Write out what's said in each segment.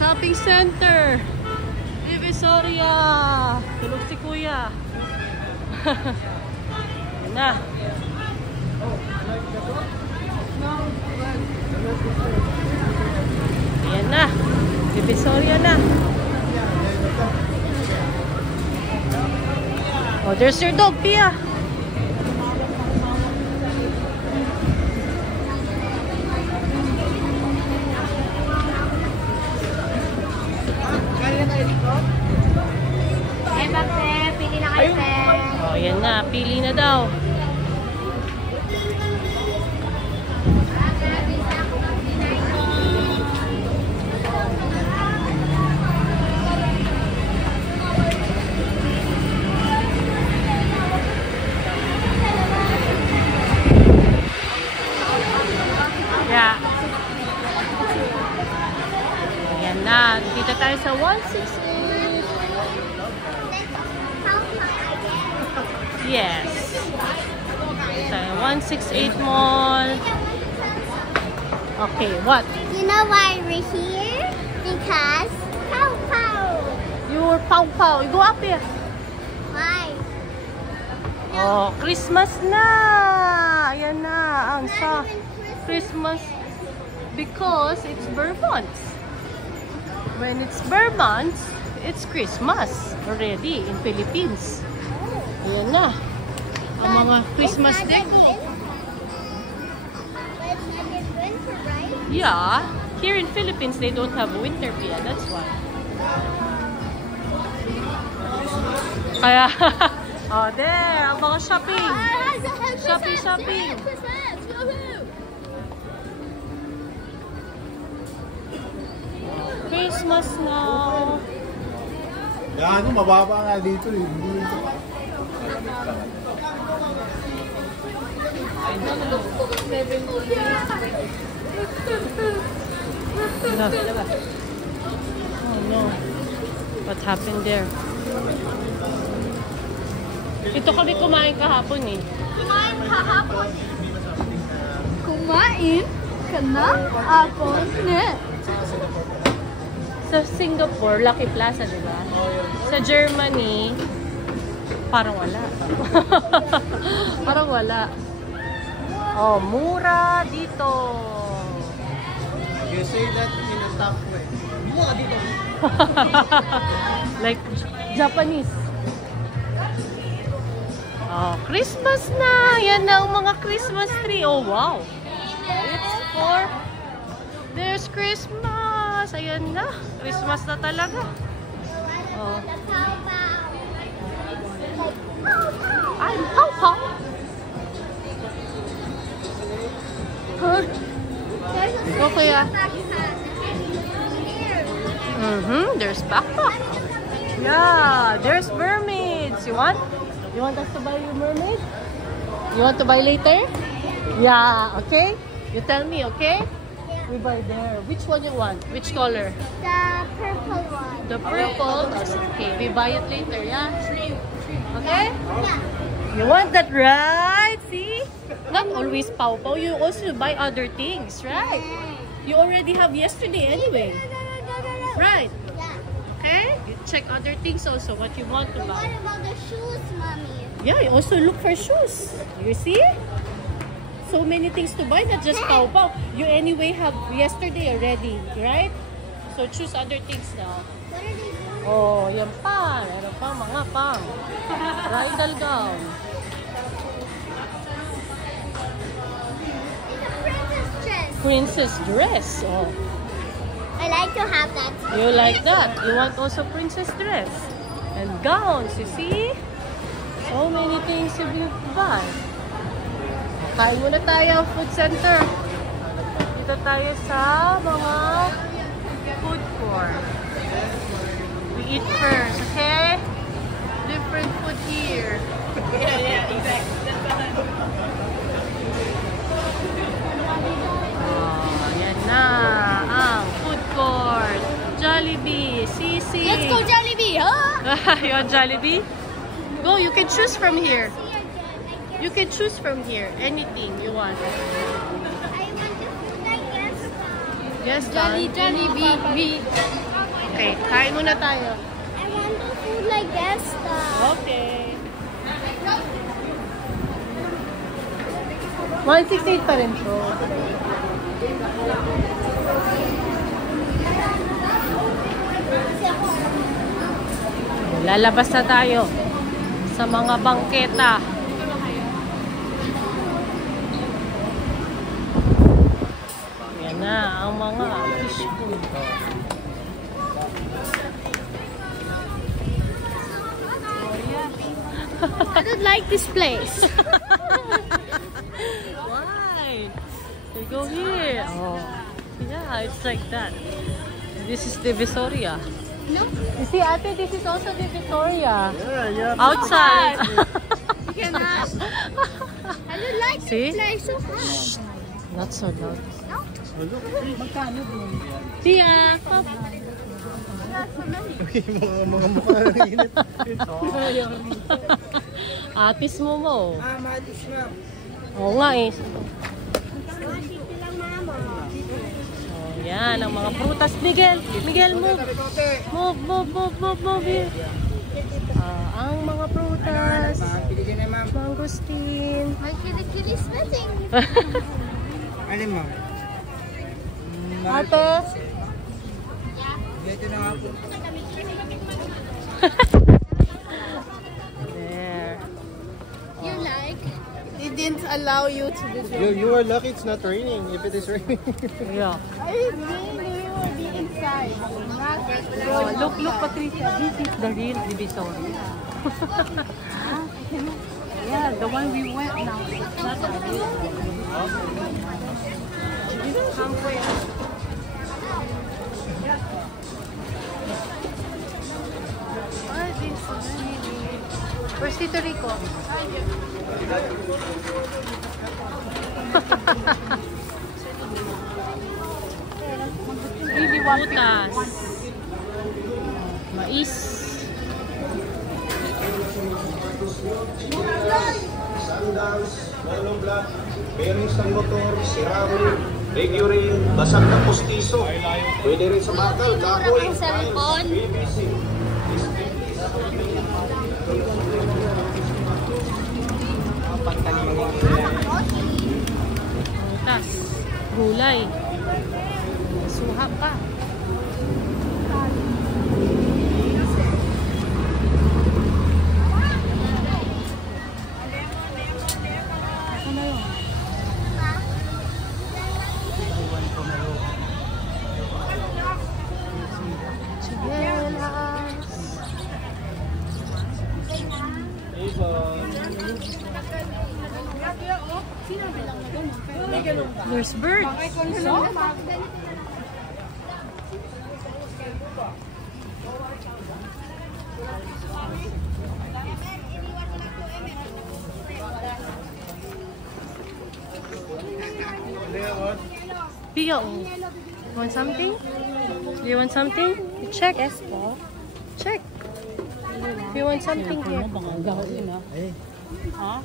shopping center. Divisoria. Tulog si Kuya. Yan na. Ayan na. Divisoria na. Oh, there's your dog, Pia. Oh, yan na. Pili na daw. Yeah. Ayan na. Dito tayo sa 168. Yes. So, 168 Mall. Okay, what? You know why we're here? Because Pow Pow. You're Pow Pow. You go up here. Why? Oh, Christmas na. Ayan na. Ang sa Christmas. Because it's Burr months. When it's Burr months, it's Christmas already in Philippines. Ayan na. Ang mga Christmas deco. But it's not yet winter, right? Yeah. Here in Philippines, they don't have winter yet. That's why. Kaya, oh, there. Ang mga shopping. Shopping. Christmas now. Yan, mababa nga dito eh. Oh no. What happened there? Ito kami kumain kahapon eh. Kumain kahapon. Kumain ka na? Apon na. Sa Singapore, Lucky Plaza, di ba? Sa Germany, parang wala. Parang wala. Oh, mura dito. You say that in a tough way. Mura dito. Like Japanese. Oh, Christmas na. Yan na ang mga Christmas tree. Oh, wow. It's for... There's Christmas. Ayan na. Christmas na talaga. Oh. I'm Pow Pow. Go, Kuya. There's backpack. Yeah, there's mermaids. You want? You want us to buy you mermaid? You want to buy later? Yeah, okay? You tell me, okay? We buy there. Which one you want? Which color? The purple one. The purple? Okay, we buy it later, yeah? Okay? Yeah. You want that, right? See? Not always Pow Pow. You also buy other things, right? You already have yesterday anyway. Right? Yeah. Okay? You check other things also, what you want to What buy. about the shoes, Mommy? Yeah, you also look for shoes. You see? So many things to buy, not just Pow Pow. You anyway have yesterday already, right? So choose other things now. What are they doing? Oh, yan pa. Meron pa mga pang. Bridal gown. It's a princess dress. Princess dress. Oh, I like to have that. you like that? You want also princess dress. And gowns, you see? So many things you will buy. Kain muna tayo, food center. Dito tayo sa mga food court. We eat first, okay? Different food here. Yeah, exactly. Oh, yan na ang food court. Jollibee, Sisi. Let's go Jollibee, huh? You want Jollibee? Go, you can choose from here. See your Jen. You can choose from here. Anything you want. I want the food I guess. Yes, Jollibee. Kain muna tayo. I want the food like that stuff. Okay. 168 pa rin to. Lalabas na tayo sa mga bangketa. Yan na ang mga fish food. I don't like this place. Why? We go here. Oh, yeah, it's like that. This is the Visoria. No. You see, Ate, this is also the Visoria. Yeah. Outside. You cannot. I don't like See? this place so hot. Not so loud. Magkano? Tia! mga mukha na init. Atis mo. Matis na. Oo nga eh. Dito lang, Mama. Oh, yan, ang mga prutas. Miguel, move. Move here. Ang mga prutas. Piligin na, ma'am. Mangosteen. My kilikili is sweating. Alin, ma'am? Ate. Dito na nga po. There. You like? They didn't allow you to do that. You are lucky it's not raining. If it is raining. Yeah. I think we will be inside. Oh, look, Patricia. This is the real Divisoria. Yeah, the one we went now. It's not a real. This is Campo. Where's Tito Rico? Butas. Mais. Sundance, monoblock, bearings ng motor, siraro, radio rin, basag na postiso. Pwede rin sa bakal, kahoy, Ang cellphone. PVC. Butas. Gulay. Suha pa. Ano yun? There's birds. Pia, want something? Do you want something? Check. Check. If you want something here. Huh?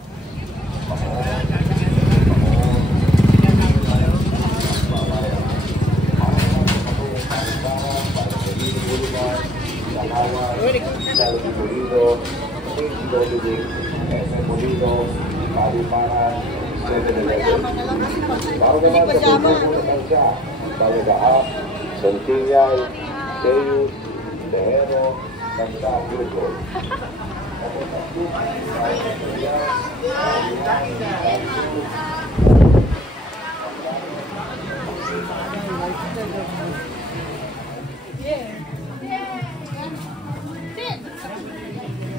Santiago, Deus, Terrero, Santa Cruz.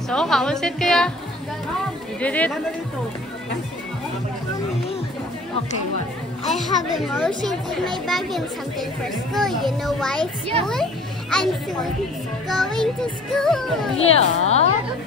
So, how was it, Kaya? You did it? Okay, what? I have emotions in my bag and something for school. You know why it's school? I'm going to school. Yeah.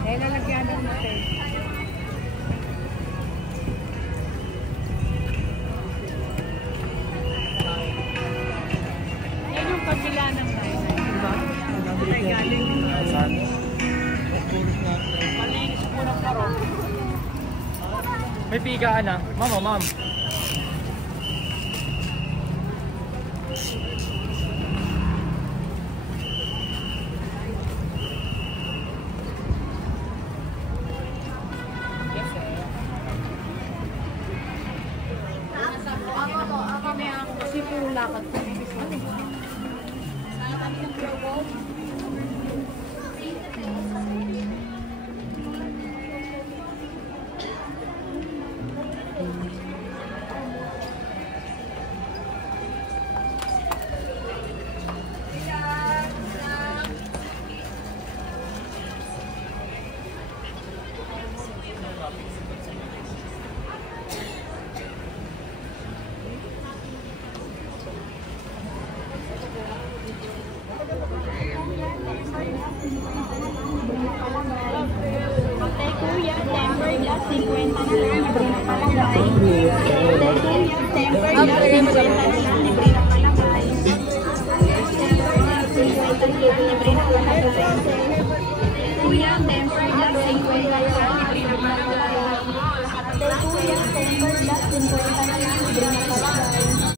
Kaya lalagyan Yan yung kabila ng diba? Ay, galing. Malinis po ng paro. May pigaan na. Ma'am, oh, ma'am. Kasi puro lakad ko. Kuya, temper glass, 50 na lang. Libre na pala guys. Kuya, temper glass, 50 na lang.